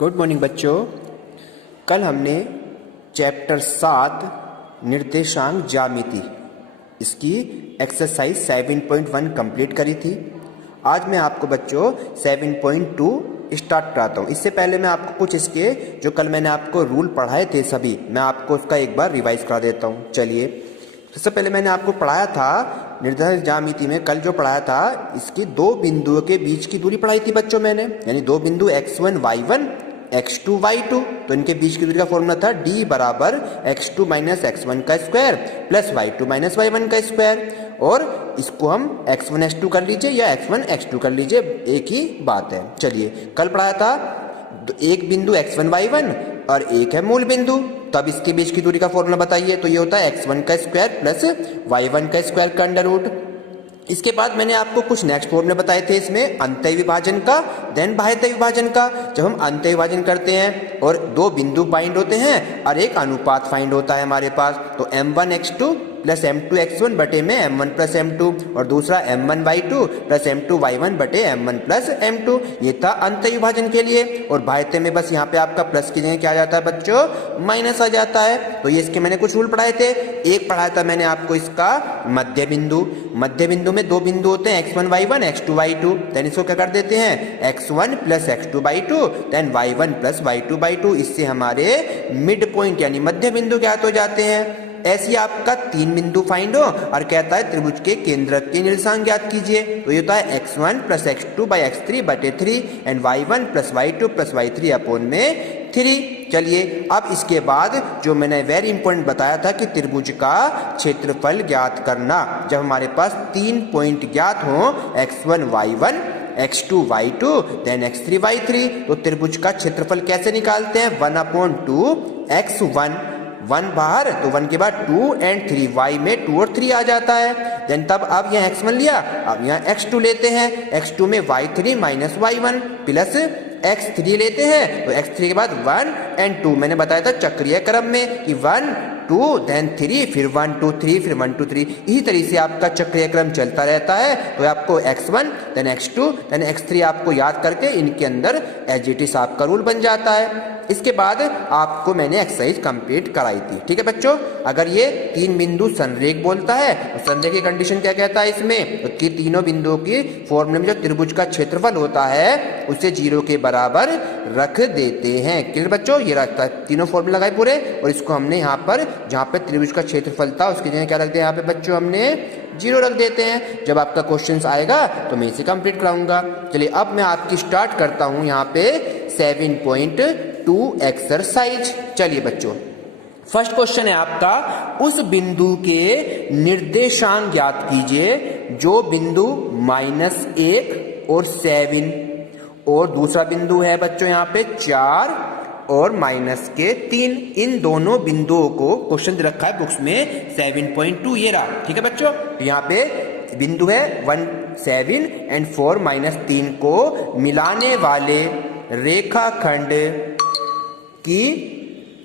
Good morning बच्चों। कल हमने चैप्टर 7 निर्देशांक ज्यामिति इसकी एक्सरसाइज 7.1 कंप्लीट करी थी। आज मैं आपको बच्चों 7.2 स्टार्ट कराता हूँ। इससे पहले मैं आपको कुछ इसके जो कल मैंने आपको रूल पढ़ाए थे सभी, मैं आपको उसका एक बार रिवाइज करा देता हूँ। चलिए, सबसे पहले मैंने आपको पढ़ाया था निर्देशांक ज्यामिति में, कल जो पढ़ाया था इसकी दो बिंदुओं के बीच की दूरी पढ़ाई थी बच्चों मैंने, यानी दो बिंदु x1 y1 x2 y2, तो इनके बीच की दूरी का फॉर्मूला था d बराबर x2 माइनस x1 का square plus y2 minus y1 का स्क्वायर। और इसको हम x1 x2 कर लीजिए या x1 x2 कर लीजिए, एक ही बात है। चलिए, कल पढ़ाया था एक बिंदु x1 y1 और एक है मूल बिंदु, तब इसके बीच की दूरी का फॉर्मूला बताइए। तो ये होता है x1 का स्क्वायर प्लस y1 का स्क्वायर का अंडर रूट। इसके बाद मैंने आपको कुछ नेक्स्ट फॉर्मूले बताए थे इसमें, अंतः विभाजन का, देन बाह्यतः विभाजन का। जब हम अंतः विभाजन करते हैं और दो बिंदु फाइंड होते हैं और एक अनुपात फाइंड होता है हमारे पास, तो m1 x2 plus m2 x1 बटे में m1 प्लस m2, और दूसरा m1 y2 plus m2 y1 बटे m1 प्लस m2। ये था अंतः विभाजन के लिए। और बाह्यतः में बस यहाँ पे आपका प्लस की जगह क्या आ जाता है बच्चों, माइनस आ जाता है। तो ये इसके मैंने कुछ रूल पढ़ाए थे। एक पढ़ाया था मैंने आपको इसका मध्य बिंदु। मध्य बिंदु में दो बिंदु होते हैं x1 y1 x2 y2, then इसको क्या कर देते हैं x1 plus x2 y2 then y1 plus y2 y2। इससे हमारे मिड पॉइंट यानी मध्य बिंदु ज्ञात हो जाते हैं। ऐसी आपका तीन बिंदु फाइंड हो और कहता है त्रिभुज के केंद्रक के निर्देशांक ज्ञात कीजिए, तो ये होता है x1 plus x2 by x3 बटे 3 and y1 plus y2 plus y3 upon में 3। चलिए, अब इसके बाद जो मैंने वेरी इंपॉर्टेंट बताया था कि त्रिभुज का क्षेत्रफल ज्ञात करना, जब हमारे पास तीन पॉइंट ज्ञात हो x1 y1 x2 y2 then x3 y3, तो त्रिभुज का क्षेत्रफल कैसे निकालते हैं, 1/2 x1, 1 बाहर तो 1 के बाद 2 एंड 3, y में 2 और 3 आ जाता है। देन तब अब यहाँ x1 लिया, अब यहाँ x2 लेते हैं, x2 में y3 minus y1 plus x3 लेते हैं, तो x3 के बाद 1 एंड 2, मैंने बताया था चक्रीय क्रम में कि 1 2 देन 3 फिर 1 2 3 फिर 1 2 3, इसी तरीके से आपका चक्रीय क्रम चलता रहता है। तो आपको x1 then x2 then x3 आपको याद करके इनके अंदर एज इट इज आपका रूल बन जाता है। इसके बाद आपको मैंने एक्सरसाइज कंप्लीट कराई थी। ठीक है बच्चों, अगर ये तीन बिंदु संरेख बोलता है तो संरेख की कंडीशन क्या कहता है इसमें, तो कि तीनों बिंदुओं की फॉर्मूले में जो त्रिभुज का क्षेत्रफल होता है उसे 0 के बराबर रख देते हैं। क्लियर बच्चों, ये रखता है, तीनों फॉर्मूले लगाए पूरे, और इसको हमने यहाँ पर जहाँ पे त्रिभुज का क्षेत्रफल था उसकी जगह क्या रख दिया, यहाँ पे बच्चों हमने 0 रख देते हैं। जब आपका क्वेश्चन आएगा तो मैं इसे कंप्लीट कराऊंगा। चलिए, अब मैं आपकी स्टार्ट करता हूँ यहाँ पे 7.2 एक्सरसाइज। चलिए बच्चों, फर्स्ट क्वेश्चन है आपका, उस बिंदु के निर्देशांक ज्ञात कीजिए जो बिंदु -1 और 7, और दूसरा बिंदु है बच्चों यहाँ पे 4 और -3, इन दोनों बिंदुओं को क्वेश्चन रखा है बुक्स में 7.2, ये रहा। ठीक है बच्चों, यहाँ पे बिंदु है 1 7 एंड 4 -3 को मिलाने वाले रेखाखंड की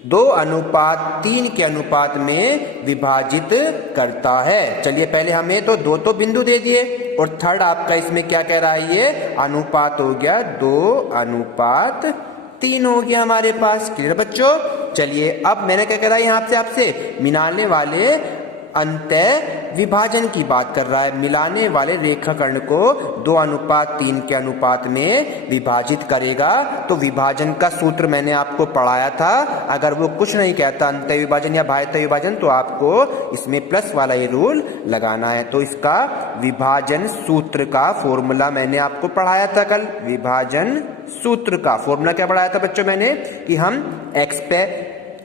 2:3 के अनुपात में विभाजित करता है। चलिए, पहले हमें तो दो बिंदु दे दिए, और थर्ड आपका इसमें क्या कह रहा है, ये अनुपात हो गया 2:3 हो गया हमारे पास। क्लियर बच्चों, चलिए अब मैंने क्या कह रहा है यहाँ से आपसे, मिलाने वाले अंतः विभाजन की बात कर रहा है, मिलाने वाले रेखाखंड को 2:3 के अनुपात में विभाजित करेगा। तो विभाजन का सूत्र मैंने आपको पढ़ाया था, अगर वो कुछ नहीं कहता अंतः विभाजन या बाह्यतः विभाजन, तो आपको इसमें प्लस वाला ये रूल लगाना है। तो इसका विभाजन सूत्र का फॉर्मूला मैंने आपको पढ़ाया था कल। विभाजन सूत्र का फॉर्मूला क्या पढ़ाया था बच्चों मैंने, कि हम x पे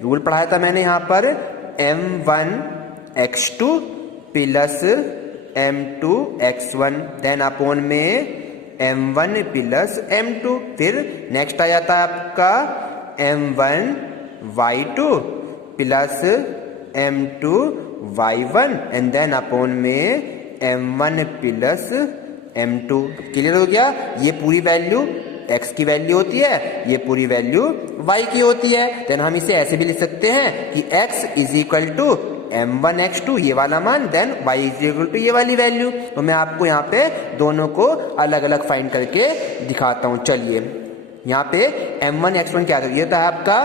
रूल पढ़ाया था मैंने यहाँ पर, m1 x2 plus m2 x1 then upon में m1 प्लस m2, फिर नेक्स्ट आ जाता है आपका m1 y2 plus m2 y1 and then upon में m1 प्लस m2। क्लियर हो गया, ये पूरी वैल्यू x की वैल्यू होती है, ये पूरी वैल्यू y की होती है। देन हम इसे ऐसे भी लिख सकते हैं कि x is equal to m1 x2 ये वाला मान, then y is equal to ये वाली वैल्यू। तो मैं आपको यहाँ पे दोनों को अलग अलग फाइंड करके दिखाता हूँ। चलिए, यहाँ पे m1 x1 क्या था, ये था आपका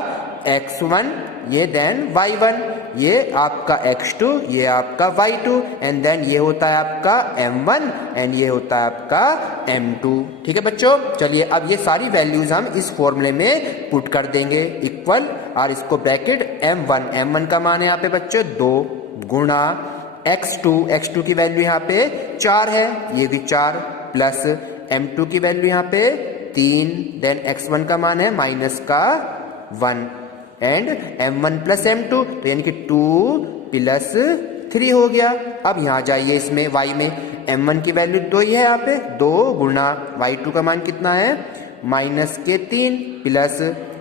x1, ये देन y1, ये आपका x2, ये आपका y2 एंड देन ये होता है आपका m1 एंड ये होता है आपका m2। ठीक है बच्चों, चलिए अब ये सारी वैल्यूज हम इस फॉर्मूले में पुट कर देंगे इक्वल और इसको ब्रैकेट m1 का मान है यहाँ पे बच्चों 2 गुणा x2 की वैल्यू यहाँ पे 4 है, ये भी 4 प्लस m2 की वैल्यू यहाँ पे 3 देन x1 का मान है माइनस का 1 एंड m1 प्लस m2 तो यानी कि 2 प्लस 3 हो गया। अब यहाँ जाइए इसमें y में m1 की वैल्यू 2 ही है, यहाँ पे 2 गुणा y2 का मान कितना है माइनस के 3 प्लस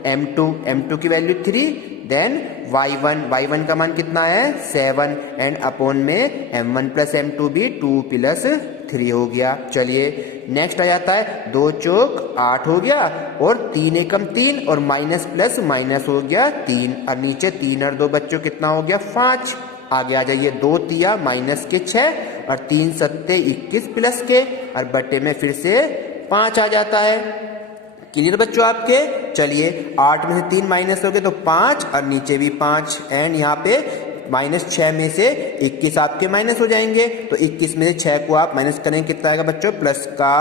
m2 की वैल्यू 3 देन y1 का मान कितना है 7 एंड अपॉन में m1 प्लस m2 भी 2 प्लस 3 हो गया। चलिए नेक्स्ट आ जाता है 2 चौक 8 हो गया और 3 एकम 3 और माइनस प्लस माइनस हो गया 3 और नीचे 3 और 2 बच्चों कितना हो गया 5। आगे आ जाइए 2 तिया माइनस के 6 और 3 सत्ते 21 प्लस के और बट्टे में फिर से 5 आ जाता है। क्लियर बच्चों आपके। चलिए 8 में से 3 माइनस हो गए तो 5 और नीचे भी 5 एंड यहाँ पे माइनस 6 में से 21 आपके माइनस हो जाएंगे तो 21 में से 6 को आप माइनस करेंगे कितना आएगा बच्चों प्लस का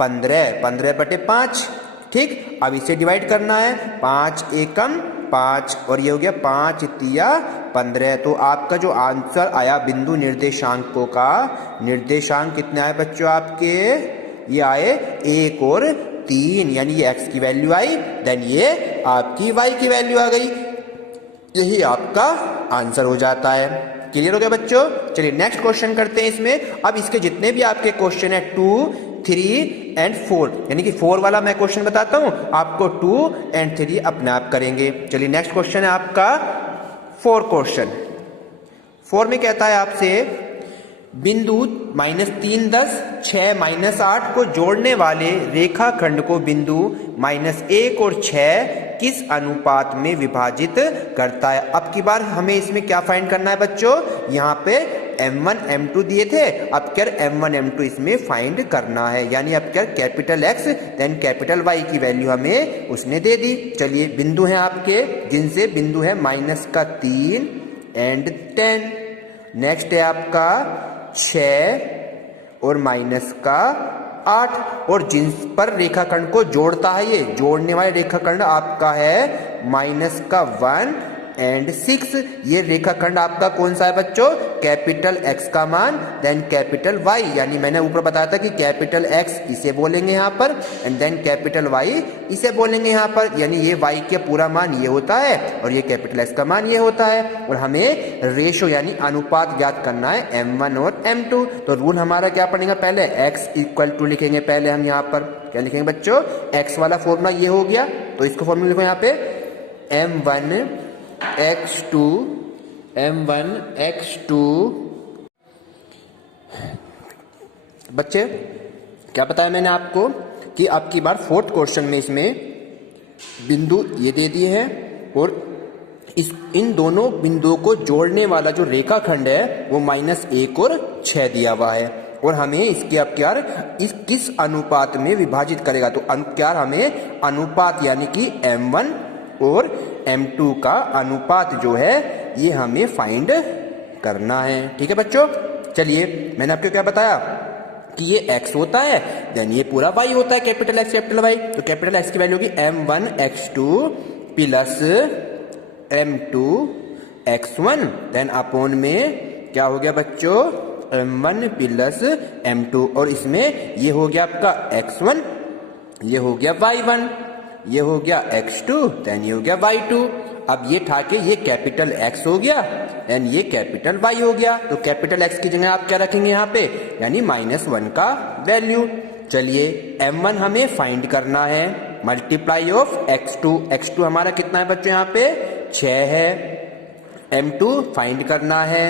15 बटे 5। ठीक, अब इसे डिवाइड करना है 5 एकम 5 और ये हो गया 5 तिया 15। तो आपका जो आंसर आया बिंदु निर्देशांकों का निर्देशांक कितने आए बच्चों आपके, ये आए 1 और 3 यानी ये x की वैल्यू आई देन ये आपकी y की वैल्यू आ गई, यही आपका आंसर हो जाता है। क्लियर हो गया बच्चों। चलिए नेक्स्ट क्वेश्चन करते हैं इसमें। अब इसके जितने भी आपके क्वेश्चन है 2, 3 एंड 4 यानी कि 4 वाला मैं क्वेश्चन बताता हूं आपको 2 एंड 3 अपने आप करेंगे। चलिए नेक्स्ट क्वेश्चन है आपका 4 क्वेश्चन। 4 में कहता है आपसे बिंदु -3 10 6 -8 को जोड़ने वाले रेखाखंड को बिंदु -1 और 6 किस अनुपात में विभाजित करता है। अब की बार हमें इसमें क्या फाइंड करना है बच्चों, यहाँ पे m1 m2 दिए थे, अब क्या m1 m2 इसमें फाइंड करना है यानी अब क्या capital X then capital Y की वैल्यू हमें उसने दे दी। चलिए बिंदु हैं आपके जिनसे बिंदु है -3 एंड 10, नेक्स्ट है आपका 6 और -8 और जिन पर रेखाखंड को जोड़ता है ये जोड़ने वाले रेखाखंड आपका है -1 एंड 6। ये रेखाखंड आपका कौन सा है बच्चों, कैपिटल X का मान देन कैपिटल Y यानी मैंने ऊपर बताया था कि कैपिटल X इसे बोलेंगे यहाँ पर एंड देन कैपिटल Y इसे बोलेंगे यहाँ पर, यानी ये Y के पूरा मान ये होता है और ये कैपिटल X का मान ये होता है और हमें रेशो यानी अनुपात ज्ञात करना है m1 और m2। तो रूल हमारा क्या पड़ेगा, पहले x इक्वल टू लिखेंगे, पहले हम यहाँ पर क्या लिखेंगे बच्चों, x वाला फॉर्मूला ये हो गया तो इसको फॉर्मूला लिखो यहाँ पे m1 x2 बच्चे क्या बताया मैंने आपको कि अब की बार 4th क्वेश्चन में इसमें बिंदु ये दे दिए हैं और इन दोनों बिंदुओं को जोड़ने वाला जो रेखाखंड है वो -1 और 6 दिया हुआ है और हमें इसके अब क्या इस किस अनुपात में विभाजित करेगा। तो क्या हमें अनुपात यानी कि m1 और m2 का अनुपात जो है ये हमें फाइंड करना है। ठीक है बच्चों। चलिए मैंने आपको क्या बताया कि ये x होता है देन ये पूरा y होता है, कैपिटल X कैपिटल Y। तो कैपिटल X की वैल्यू होगी m1 x2 plus m2 x1 then upon में क्या हो गया बच्चों m1 प्लस m2 और इसमें ये हो गया आपका x1, ये हो गया y1, ये हो गया x2 देन ये हो गया y2। अब ये ठा के ये कैपिटल X हो गया देन ये कैपिटल Y हो गया। तो कैपिटल X की जगह आप क्या रखेंगे यहाँ पे यानी -1 का वैल्यू। चलिए m1 हमें फाइंड करना है मल्टीप्लाई ऑफ x2 हमारा कितना है बच्चों यहाँ पे 6 है, m2 फाइंड करना है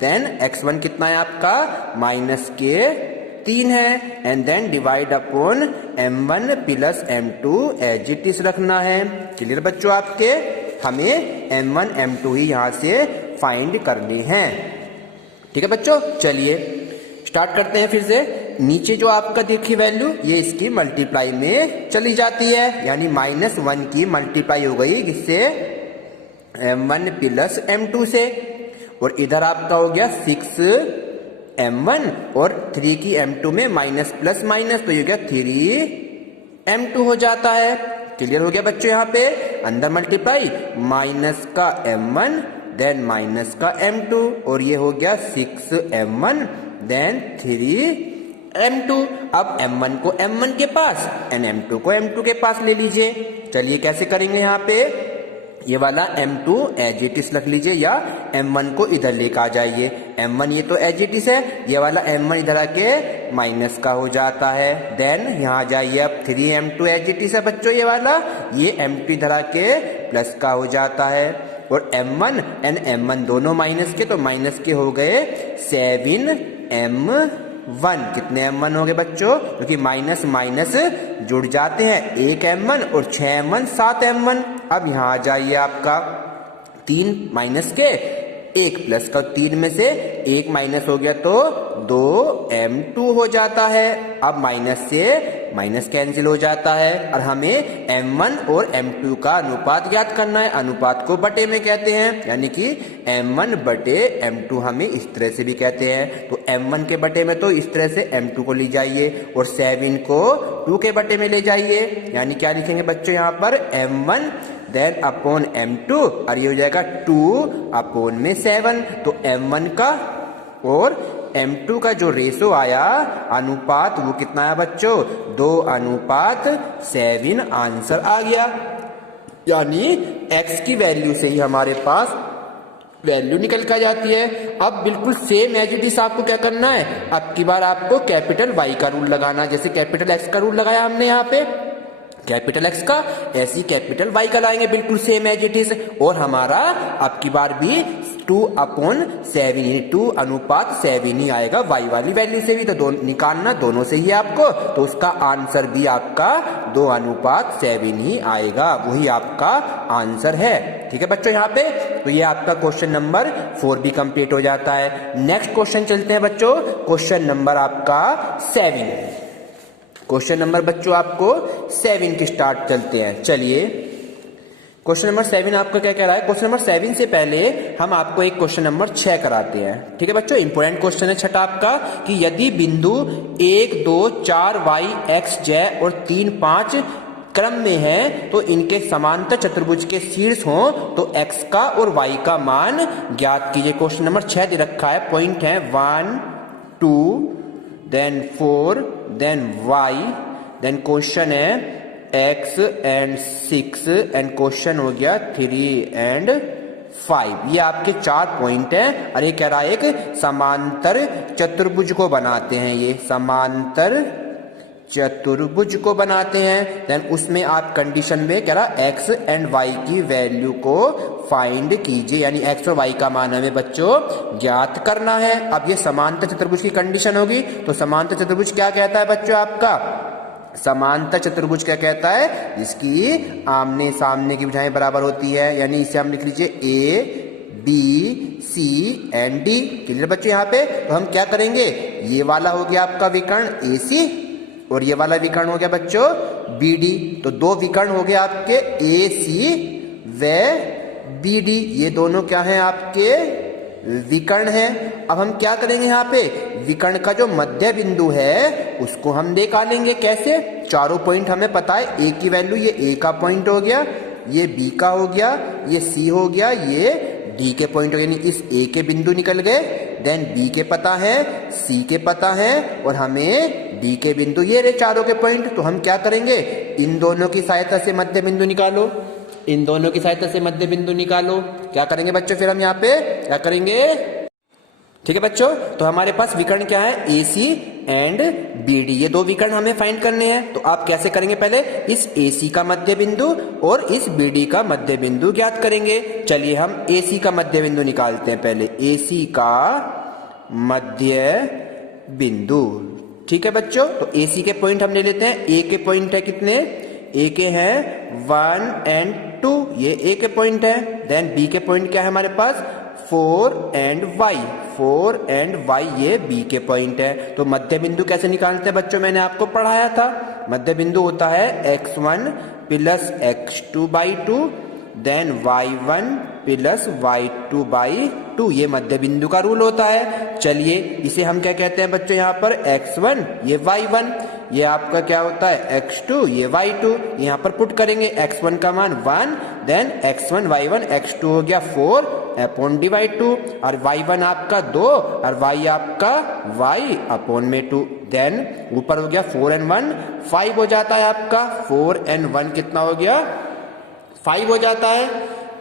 देन x1 कितना है आपका -3 है and then divide upon m1 plus m2 as it is रखना है। क्लियर बच्चों आपके, हमें m1 m2 ही यहां से फाइंड करनी है। ठीक है बच्चों। चलिए स्टार्ट करते हैं फिर से। नीचे जो आपका देखिए वैल्यू, ये इसकी मल्टीप्लाई में चली जाती है, यानी -1 की मल्टीप्लाई हो गई किससे, m1 प्लस m2 से, और इधर आपका हो गया 6m1 और 3 की m2 में माइनस प्लस माइनस, तो ये क्या 3m2 हो जाता है। क्लियर हो गया बच्चों, यहाँ पे अंदर मल्टीप्लाई माइनस का m1 देन माइनस का m2, और ये हो गया 6m1 देन 3m2। अब m1 को m1 के पास एंड m2 को m2 के पास ले लीजिए। चलिए कैसे करेंगे, यहाँ पे ये वाला m2 एज इट इज रख लीजिए, या m1 को इधर लेकर आ जाइए। m1 ये तो एज इट इज है, ये वाला m1 इधर आके माइनस का हो जाता है। देन यहाँ आ जाइए, अब 3m2 एज इट इज है बच्चों, ये वाला, ये m2 इधर आके प्लस का हो जाता है, और m1 एंड m1 दोनों माइनस के, तो माइनस के हो गए 7m1। कितने m1 हो गए बच्चों, क्योंकि माइनस माइनस जुड़ जाते हैं, 1m1 और 6m1 7m1। अब यहाँ आ जाइए, आपका 3 माइनस के 1 प्लस का, 3 में से 1 माइनस हो गया तो 2m2 हो जाता है। अब माइनस से माइनस कैंसिल हो जाता है, और हमें m1 और m2 का अनुपात ज्ञात करना है। अनुपात को बटे में कहते हैं, यानी कि m1 बटे m2 हमें इस तरह से भी कहते हैं। तो m1 के बटे में तो इस तरह से m2 को ले जाइए, और 7 को 2 के बटे में ले जाइए, यानी क्या लिखेंगे बच्चों यहाँ पर m1 देन अपॉन m2, और ये हो जाएगा 2 अपॉन में 7। तो m1 का और m2 का जो रेशो आया अनुपात, वो कितना आया बच्चों, 2:7 आंसर आ गया। यानी x की वैल्यू से ही हमारे पास वैल्यू निकल कर जाती है। अब बिल्कुल सेम एज इट इज आपको क्या करना है, अब की बार आपको कैपिटल Y का रूल लगाना, जैसे कैपिटल X का रूल लगाया हमने यहाँ पे कैपिटल X का, ऐसी कैपिटल Y का लाएंगे बिल्कुल सेम एज इट इज। और हमारा अब की बार भी 2/7 2 अनुपात 7 ही आएगा Y वाली वैल्यू से भी, तो निकालना दोनों से ही आपको, तो उसका आंसर भी आपका 2:7 ही आएगा, वही आपका आंसर है। ठीक है बच्चों, यहाँ पे तो ये आपका क्वेश्चन नंबर 4 भी कंप्लीट हो जाता है। नेक्स्ट क्वेश्चन चलते हैं बच्चों, क्वेश्चन नंबर आपका 7। क्वेश्चन नंबर बच्चों आपको 7 की स्टार्ट चलते हैं। चलिए क्वेश्चन नंबर 7 आपका क्या कह रहा है। क्वेश्चन नंबर 7 से पहले हम आपको एक क्वेश्चन नंबर 6 कराते हैं। ठीक है बच्चों, इंपोर्टेंट क्वेश्चन है छठा आपका, कि यदि बिंदु 1 2 4 y x j और 3 5 क्रम में है, तो इनके समांतर चतुर्भुज के शीर्ष हों, तो x का और y का मान ज्ञात कीजिए। क्वेश्चन नंबर 6 दे रखा है, पॉइंट है 1 2 then 4 then y, then question है x एंड 6, एंड क्वेश्चन हो गया 3 एंड 5। ये आपके 4 पॉइंट हैं, और ये कह रहा है एक समांतर चतुर्भुज को बनाते हैं, ये समांतर चतुर्भुज को बनाते हैं। देन उसमें आप कंडीशन में कह रहा x एंड y की वैल्यू को फाइंड कीजिए, यानी x और y का मान हमें बच्चों ज्ञात करना है। अब ये समांतर चतुर्भुज की कंडीशन होगी, तो समांतर चतुर्भुज क्या कहता है बच्चों आपका, समांतर चतुर्भुज क्या कहता है, जिसकी आमने सामने की भुजाएं बराबर होती है, यानी इसे हम लिख लीजिए A B C and D। Clear बच्चों, यहाँ पे तो हम क्या करेंगे, ये वाला हो गया आपका विकर्ण AC, और ये वाला विकर्ण हो गया बच्चों BD। तो 2 विकर्ण हो गए आपके AC व BD, ये दोनों क्या हैं आपके विकर्ण हैं। अब हम क्या करेंगे, यहाँ पे विकर्ण का जो मध्य बिंदु है उसको हम निकालेंगे। कैसे, चारों पॉइंट हमें पता है, A की वैल्यू ये A का पॉइंट हो गया, ये B का हो गया, ये C हो गया, ये D के पॉइंट हो गया, यानी इस A के बिंदु निकल गए, देन B के पता है, C के पता है, और हमें D के बिंदु, ये रहे चारों के पॉइंट। तो हम क्या करेंगे, इन दोनों की सहायता से मध्य बिंदु निकालो, इन दोनों की सहायता से मध्य बिंदु निकालो। क्या करेंगे बच्चों, फिर हम यहाँ पे क्या करेंगे, ठीक है बच्चों। तो हमारे पास विकर्ण क्या है, AC एंड BD, ये 2 विकर्ण हमें फाइंड करने हैं। तो आप कैसे करेंगे, पहले इस AC का मध्य बिंदु और इस BD का मध्य बिंदु ज्ञात करेंगे। चलिए हम AC का मध्य बिंदु निकालते हैं पहले, AC का मध्य बिंदु। ठीक है बच्चों, तो AC के पॉइंट हम ले लेते हैं। A के पॉइंट है कितने, A के हैं 1 एंड 2, ये A के पॉइंट है। देन B के पॉइंट क्या है हमारे पास, 4 एंड Y, 4 एंड y ये b के पॉइंट है। तो मध्य बिंदु कैसे निकालते हैं बच्चों, मैंने आपको पढ़ाया था। मध्य बिंदु होता है x1 plus x2 by 2 then y1 plus y2 by 2, ये मध्य बिंदु का रूल होता है। चलिए इसे हम क्या कहते हैं बच्चों, यहाँ पर x1 ये y1, ये आपका क्या होता है x2 ये y2। यहाँ पर पुट करेंगे x1 का मान 1 देन x1 y1 x2 हो गया 4 अपॉन डिवाइड 2 और y1 आपका 2 और y आपका y अपॉन में 2 देन ऊपर हो गया 4 एंड 1 5 हो जाता है आपका। 4 एंड 1 कितना हो गया 5 हो जाता है।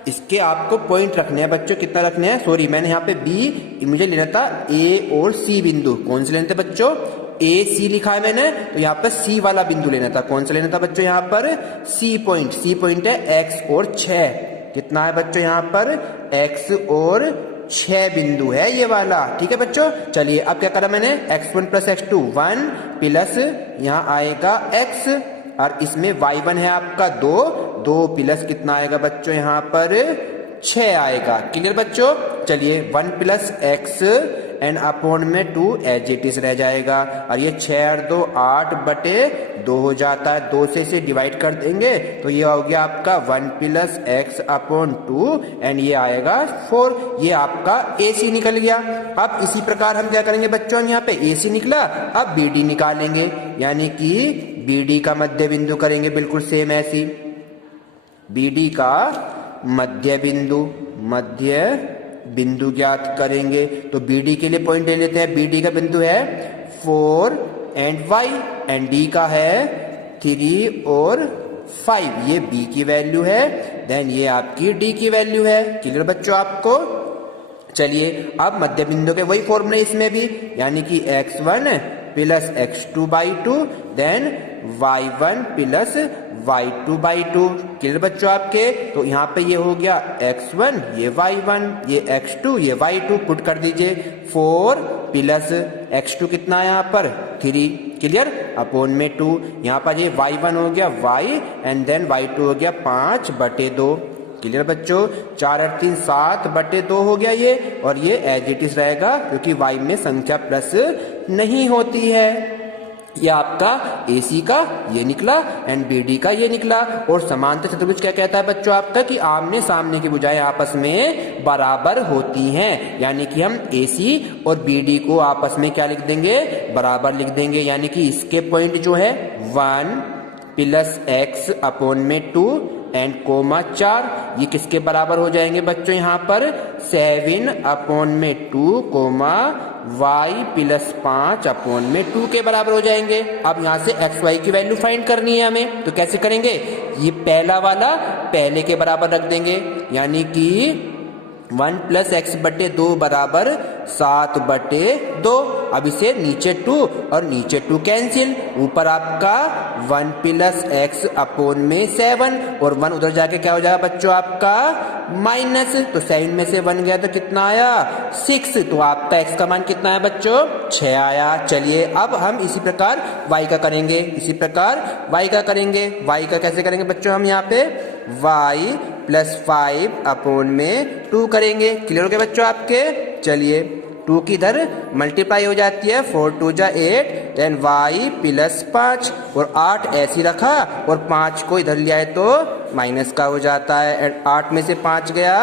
इसके आपको पॉइंट रखने हैं बच्चों, कितना रखने हैं, सॉरी मैंने यहाँ पे बी मुझे लेना था ए और सी बिंदु। कौन से लेने थे बच्चों, ए सी लिखा है मैंने, तो यहाँ पर सी वाला बिंदु लेना था। कौन सा लेना था बच्चों, यहाँ पर सी पॉइंट। सी पॉइंट है x और 6, कितना है बच्चों यहाँ पर x और 6 बिंदु है ये वाला, ठीक है बच्चों। चलिए अब क्या करा मैंने, x1 प्लस x2 1 प्लस यहाँ आएगा x और इसमें y1 है आपका 2 प्लस कितना आएगा बच्चों यहाँ पर 6 आएगा। क्लियर बच्चों। चलिए 1 प्लस x एंड अपॉन में 2 एज इट इज रह जाएगा और ये 6 और 2 8 बटे 2 हो जाता है। 2 से इसे डिवाइड कर देंगे तो ये हो गया आपका 1 प्लस x अपॉन 2 एंड ये आएगा 4। ये आपका AC निकल गया। अब इसी प्रकार हम क्या करेंगे बच्चों, हम यहाँ पे AC निकला, अब BD निकालेंगे, यानी कि BD का मध्य बिंदु करेंगे बिल्कुल सेम ऐसी। BD का मध्य बिंदु ज्ञात करेंगे तो BD के लिए पॉइंट ले लेते हैं। BD का बिंदु है 4 एंड y एंड D का है 3 और 5, ये B की वैल्यू है देन ये आपकी D की वैल्यू है। क्लियर बच्चों आपको। चलिए अब मध्य बिंदु के वही फॉर्मूले इसमें भी, यानी कि x1 plus x2 by 2 then y1 plus y2 by 2। Clear बच्चों आपके। तो यहाँ पे ये हो गया x1 ये y1 ये x2 ये y2, पुट कर दीजिए 4 प्लस x2 कितना है यहाँ पर 3, क्लियर अपॉन में 2, यहाँ पर ये y1 हो गया y एंड देन y2 हो गया 5 बटे 2। क्लियर बच्चों। 4 और 3 7 बटे 2 हो गया ये, और ये एज इट इज रहेगा क्योंकि y में संख्या प्लस नहीं होती है। ये आपका AC का ये निकला एंड BD का ये निकला। और समांतर चतुर्भुज क्या कहता है बच्चों आपका, कि आमने सामने की भुजाएं आपस में बराबर होती हैं, यानी कि हम AC और BD को आपस में क्या लिख देंगे, बराबर लिख देंगे। यानी कि इसके पॉइंट जो है 1 प्लस x अपॉन में 2 एंड कोमा 4, ये किसके बराबर हो जाएंगे बच्चों, यहाँ पर 7 अपॉन में 2 कोमा y प्लस 5 अपॉन में 2 के बराबर हो जाएंगे। अब यहाँ से x y की वैल्यू फाइंड करनी है हमें, तो कैसे करेंगे, ये पहला वाला पहले के बराबर रख देंगे, यानी कि 1 प्लस x बटे 2 बराबर 7 बटे 2। अब इसे नीचे 2 और नीचे 2 कैंसिल, ऊपर आपका 1 प्लस x अपॉन में 7 और 1 उधर जाके क्या हो जाएगा बच्चों आपका माइनस, तो 7 में से 1 गया तो कितना आया 6, तो आपका x का मान कितना है बच्चों 6 आया। चलिए अब हम इसी प्रकार y का करेंगे, इसी प्रकार y का करेंगे। y का कैसे करेंगे बच्चों, हम यहाँ पे y प्लस 5 अपॉन में 2 करेंगे। क्लियर हो गया बच्चों आपके। चलिए 2 की इधर मल्टीप्लाई हो जाती है, 4 2 जा 8 देन y प्लस 5 और 8 ऐसी रखा और 5 को इधर लिया है तो माइनस का हो जाता है एंड 8 में से 5 गया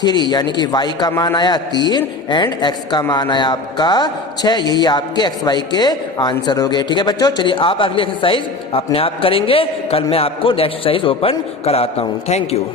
3, यानी कि y का मान आया 3 एंड x का मान आया आपका 6। यही आपके x y के आंसर हो गए। ठीक है बच्चों। चलिए आप अगली एक्सरसाइज अपने आप करेंगे, कल मैं आपको नेक्स्ट एक्सरसाइज ओपन कराता हूँ। Thank you.